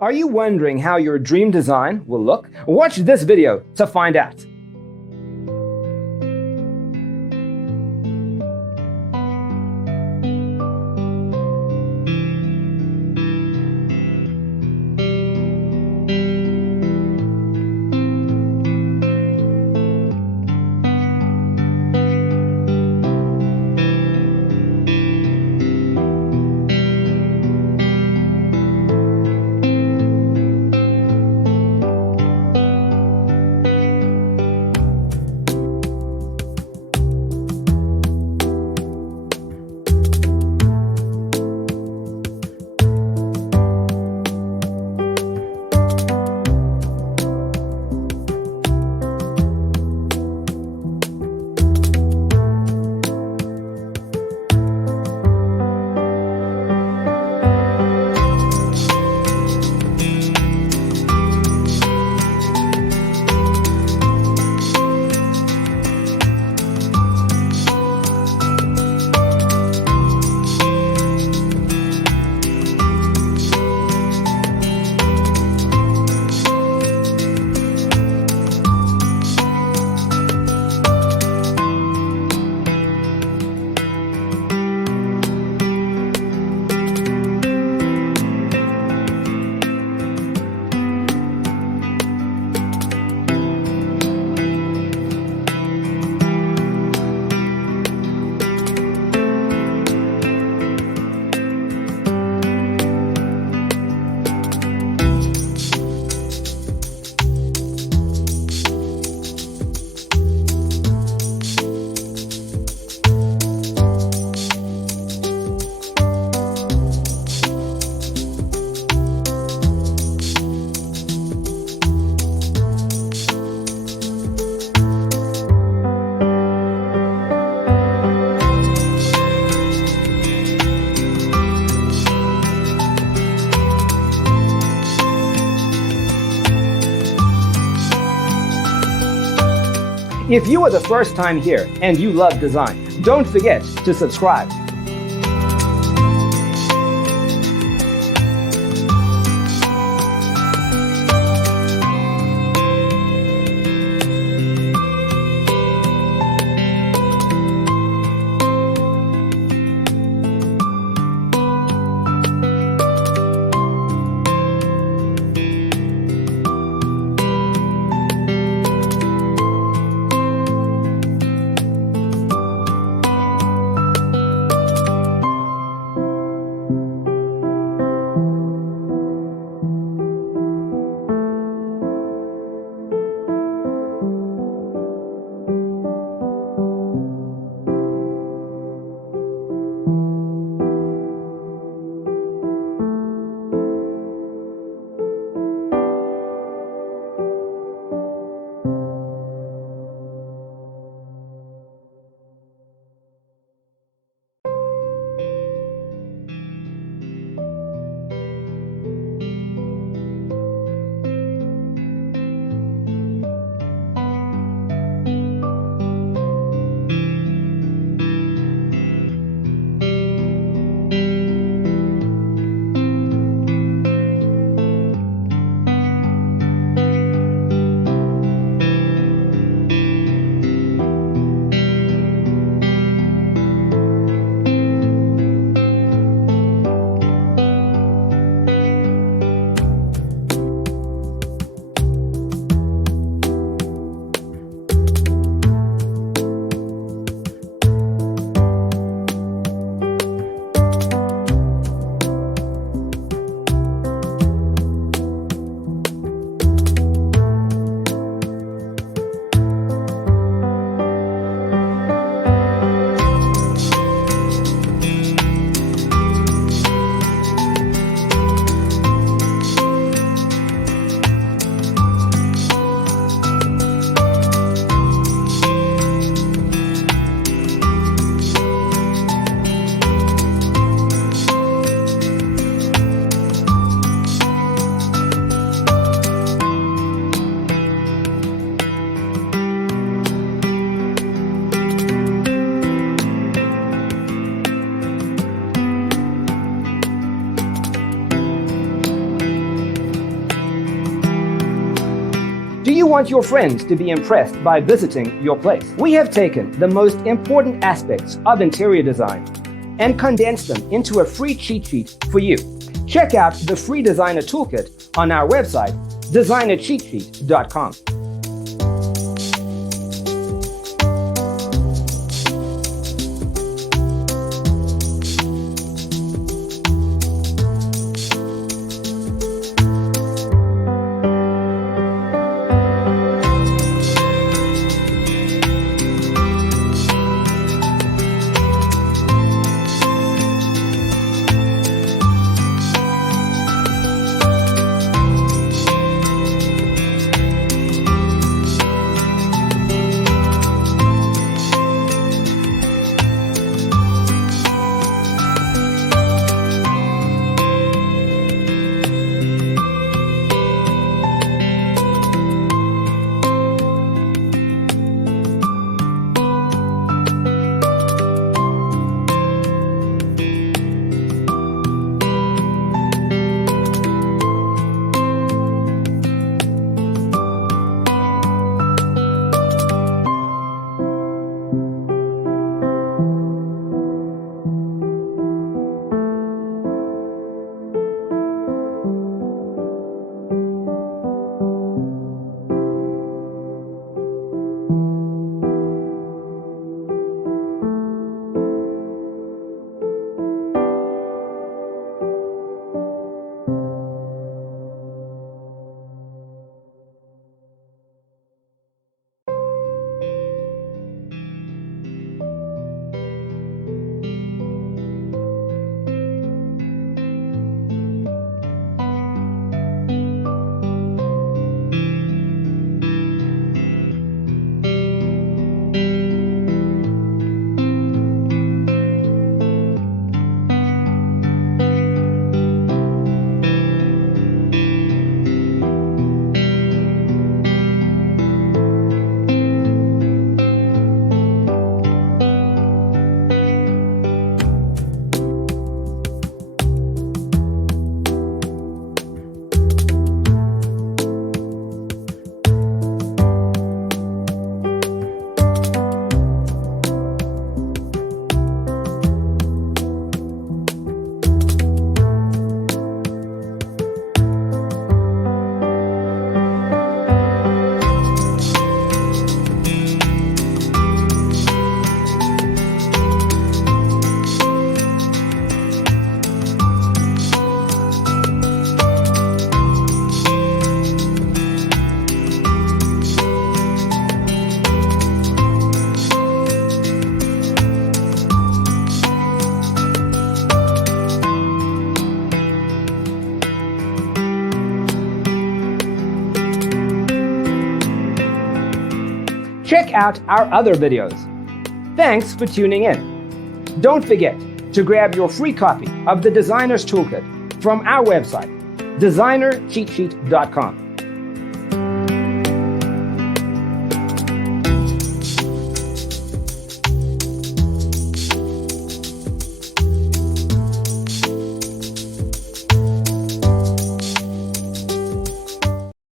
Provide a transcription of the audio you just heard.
Are you wondering how your dream design will look? Watch this video to find out. If you are the first time here and you love design, don't forget to subscribe. you want your friends to be impressed by visiting your place? We have taken the most important aspects of interior design and condensed them into a free cheat sheet for you. Check out the free designer toolkit on our website, designercheatsheet.com. Check out our other videos. Thanks for tuning in. Don't forget to grab your free copy of the Designer's Toolkit from our website, designercheatsheet.com.